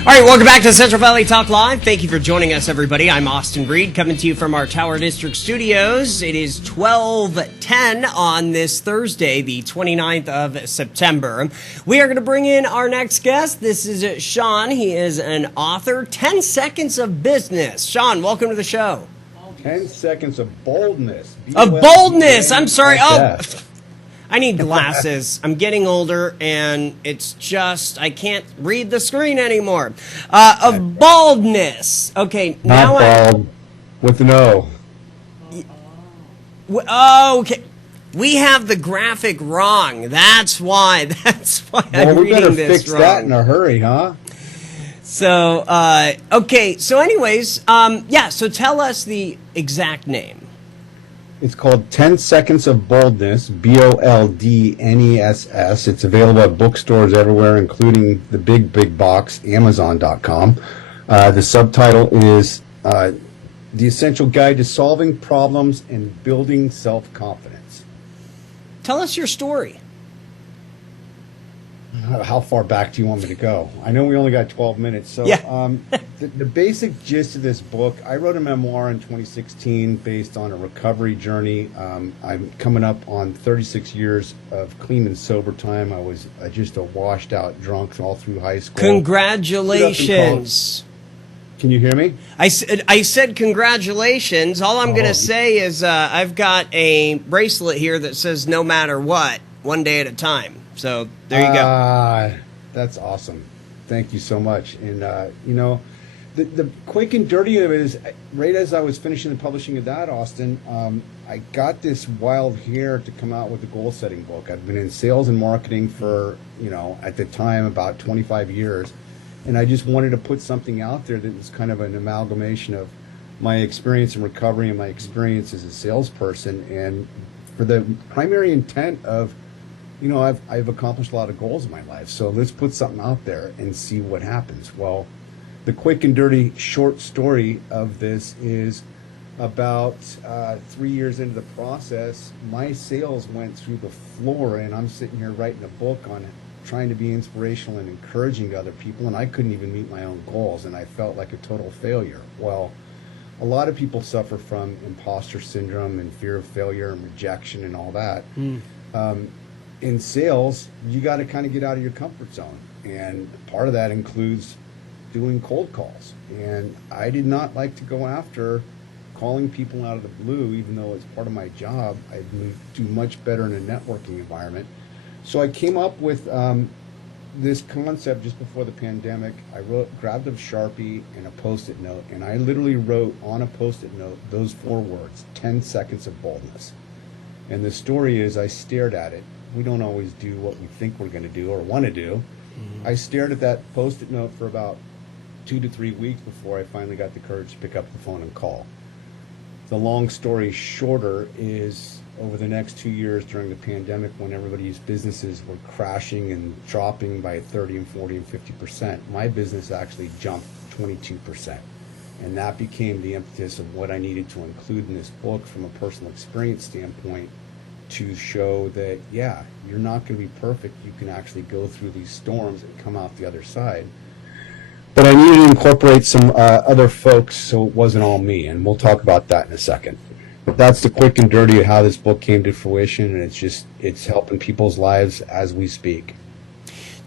All right, welcome back to Central Valley Talk Live. Thank you for joining us, everybody. I'm Austin Breed, coming to you from our Tower District studios. It is 12:10 on this Thursday, the 29th of September. We are going to bring in our next guest. This is Shawn. He is an author. 10 Seconds of Business. Shawn, welcome to the show. 10 Seconds of Boldness. Of Boldness. I'm sorry. Oh, I need glasses. I'm getting older, and it's just, I can't read the screen anymore. Of Boldness. Okay, now Not bald, with an O. Oh, okay. We have the graphic wrong. That's why I'm we better reading this fix wrong. that in a hurry, huh? So, okay. So anyways, so tell us the exact name. It's called 10 Seconds of Boldness, Boldness. It's available at bookstores everywhere, including the big box, Amazon.com. The subtitle is The Essential Guide to Solving Problems and Building Self-Confidence. Tell us your story. How far back do you want me to go? I know we only got 12 minutes. So yeah. The basic gist of this book, I wrote a memoir in 2016 based on a recovery journey. I'm coming up on 36 years of clean and sober time. I was just a washed out drunk all through high school. Congratulations. Can you hear me? I said congratulations. All I'm going to say is I've got a bracelet here that says no matter what, one day at a time. So there you go. That's awesome. Thank you so much. And, the quick and dirty of it is, right as I was finishing the publishing of that, Austin, I got this wild hair to come out with a goal-setting book. I've been in sales and marketing for, at the time, about 25 years. And I just wanted to put something out there that was kind of an amalgamation of my experience in recovery and my experience as a salesperson. And for the primary intent of, I've accomplished a lot of goals in my life, so let's put something out there and see what happens. Well, the quick and dirty short story of this is about 3 years into the process, my sales went through the floor, and I'm sitting here writing a book on trying to be inspirational and encouraging to other people, and I couldn't even meet my own goals, and I felt like a total failure. Well, a lot of people suffer from imposter syndrome and fear of failure and rejection and all that. In sales, you got to kind of get out of your comfort zone. And part of that includes doing cold calls. And I did not like to go after calling people out of the blue, even though it's part of my job. I'd do much better in a networking environment. So I came up with this concept just before the pandemic. I grabbed a Sharpie and a Post-it note, and I literally wrote on a Post-it note those 4 words, 10 Seconds of Boldness. And the story is I stared at it. We don't always do what we think we're going to do or want to do. Mm-hmm. I stared at that Post-it note for about 2 to 3 weeks before I finally got the courage to pick up the phone and call. The long story shorter is over the next 2 years during the pandemic, when everybody's businesses were crashing and dropping by 30 and 40 and 50%, my business actually jumped 22%. And that became the impetus of what I needed to include in this book from a personal experience standpoint, to show that, you're not going to be perfect. You can actually go through these storms and come out the other side. But I needed to incorporate some other folks so it wasn't all me, and we'll talk about that in a second. But that's the quick and dirty of how this book came to fruition, and it's helping people's lives as we speak.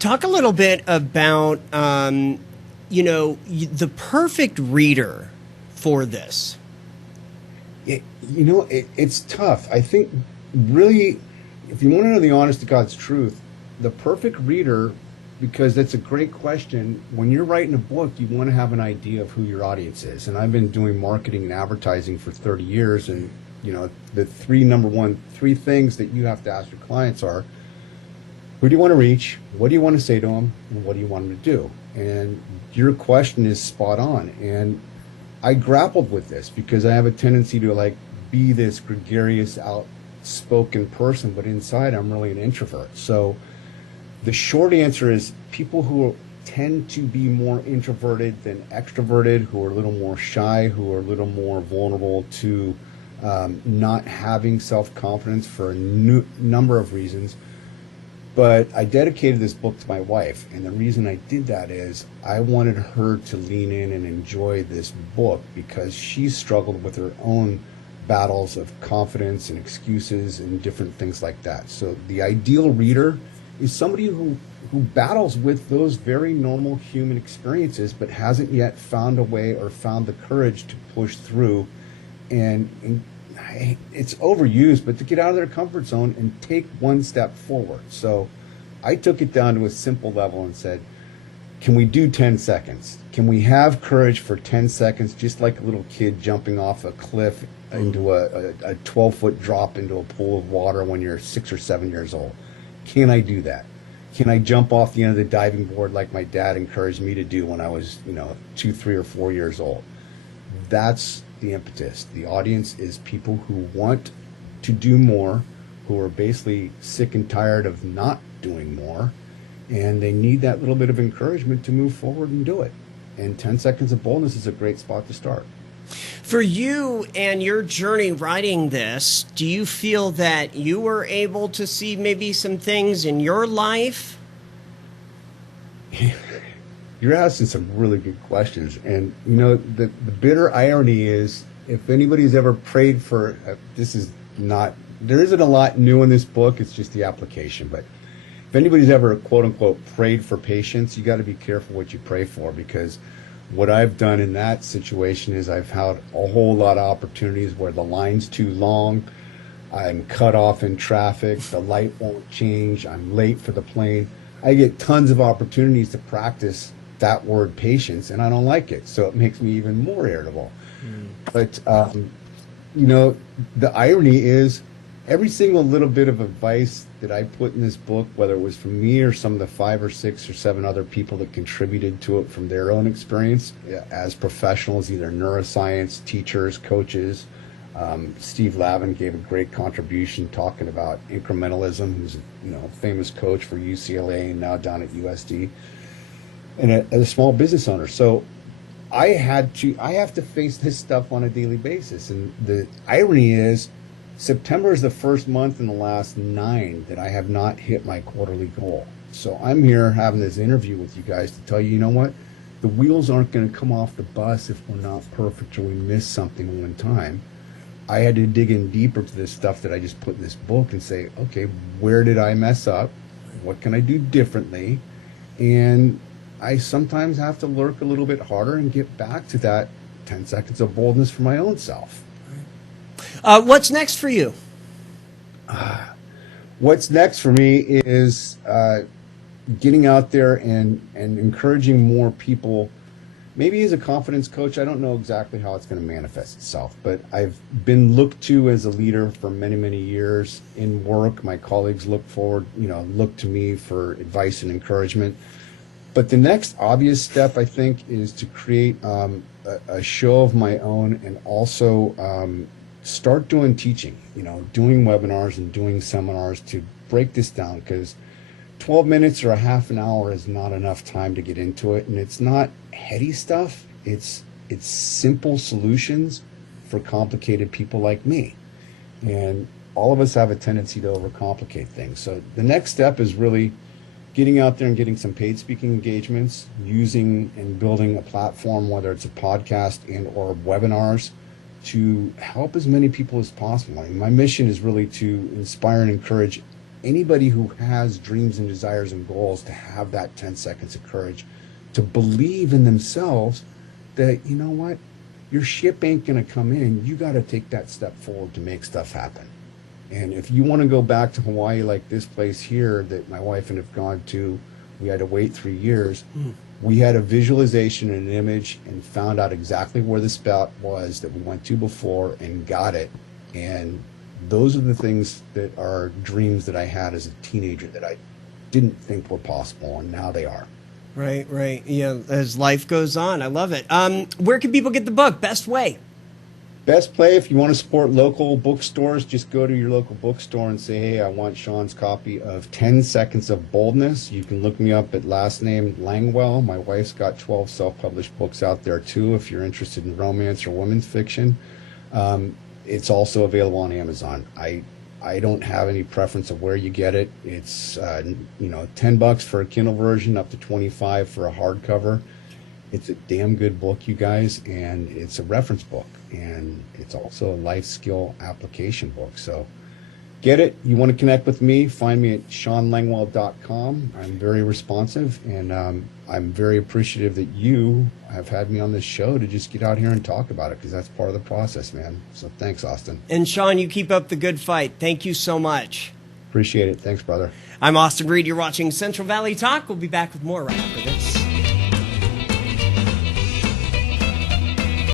Talk a little bit about, the perfect reader for this. It's tough. I think, really, if you want to know the honest to God's truth, the perfect reader, because that's a great question. When you're writing a book, you want to have an idea of who your audience is. And I've been doing marketing and advertising for 30 years. And, the three things that you have to ask your clients are, who do you want to reach? What do you want to say to them? And what do you want them to do? And your question is spot on. And I grappled with this because I have a tendency to be this gregarious, outspoken person, but inside I'm really an introvert. So the short answer is people who tend to be more introverted than extroverted, who are a little more shy, who are a little more vulnerable to not having self-confidence for a number of reasons. But I dedicated this book to my wife, and the reason I did that is I wanted her to lean in and enjoy this book because she struggled with her own battles of confidence and excuses and different things like that. So the ideal reader is somebody who battles with those very normal human experiences but hasn't yet found a way or found the courage to push through and it's overused, but to get out of their comfort zone and take one step forward. So I took it down to a simple level and said, can we do 10 seconds? Can we have courage for 10 seconds, just like a little kid jumping off a cliff into a 12-foot drop into a pool of water when you're 6 or 7 years old? Can I do that? Can I jump off the end of the diving board like my dad encouraged me to do when I was, 2, 3, or 4 years old? That's the impetus. The audience is people who want to do more, who are basically sick and tired of not doing more, and they need that little bit of encouragement to move forward and do it. And 10 Seconds of Boldness is a great spot to start. For you and your journey writing this, do you feel that you were able to see maybe some things in your life? You're asking some really good questions. And, the bitter irony is, if anybody's ever prayed for, there isn't a lot new in this book, it's just the application. But if anybody's ever, quote unquote, prayed for patience, you got to be careful what you pray for, because what I've done in that situation is I've had a whole lot of opportunities where the line's too long, I'm cut off in traffic, the light won't change, I'm late for the plane. I get tons of opportunities to practice that word patience, and I don't like it, so it makes me even more irritable. But the irony is, every single little bit of advice that I put in this book, whether it was from me or some of the 5 or 6 or 7 other people that contributed to it from their own experience as professionals, either neuroscience, teachers, coaches. Steve Lavin gave a great contribution talking about incrementalism, who's a famous coach for UCLA and now down at USD, and a small business owner. So I have to face this stuff on a daily basis. And the irony is, September is the first month in the last 9 that I have not hit my quarterly goal. So I'm here having this interview with you guys to tell you, what? The wheels aren't going to come off the bus if we're not perfect or we miss something one time. I had to dig in deeper to this stuff that I just put in this book and say, okay, where did I mess up? What can I do differently? And I sometimes have to lurk a little bit harder and get back to that 10 seconds of boldness for my own self. What's next for you? What's next for me is getting out there and encouraging more people. Maybe as a confidence coach, I don't know exactly how it's going to manifest itself, but I've been looked to as a leader for many, many years in work. My colleagues look to me for advice and encouragement. But the next obvious step, I think, is to create a show of my own and also start doing teaching, doing webinars and doing seminars to break this down, because 12 minutes or a half an hour is not enough time to get into it. And it's not heady stuff. It's simple solutions for complicated people like me. And all of us have a tendency to overcomplicate things. So the next step is really getting out there and getting some paid speaking engagements, using and building a platform, whether it's a podcast and or webinars, to help as many people as possible. I mean, my mission is really to inspire and encourage anybody who has dreams and desires and goals to have that 10 seconds of courage, to believe in themselves that, what, your ship ain't going to come in. You got to take that step forward to make stuff happen. And if you want to go back to Hawaii, like this place here that my wife and I have gone to, we had to wait 3 years. We had a visualization and an image and found out exactly where the spot was that we went to before and got it. And those are the things that are dreams that I had as a teenager that I didn't think were possible, and now they are. Right. Yeah, as life goes on. I love it. Where can people get the book? Best way? Best play, if you want to support local bookstores, just go to your local bookstore and say, hey, I want Shawn's copy of 10 Seconds of Boldness. You can look me up at last name Langwell. My wife's got 12 self-published books out there, too, if you're interested in romance or women's fiction. It's also available on Amazon. I I don't have any preference of where you get it. It's $10 for a Kindle version, up to 25 for a hardcover. It's a damn good book, you guys, and it's a reference book, and it's also a life skill application book. So get it. You want to connect with me, find me at ShawnLangwell.com. I'm very responsive, and I'm very appreciative that you have had me on this show to just get out here and talk about it, because that's part of the process, man. So thanks, Austin. And Shawn, you keep up the good fight. Thank you so much. Appreciate it. Thanks, brother. I'm Austin Reed. You're watching Central Valley Talk. We'll be back with more right after this.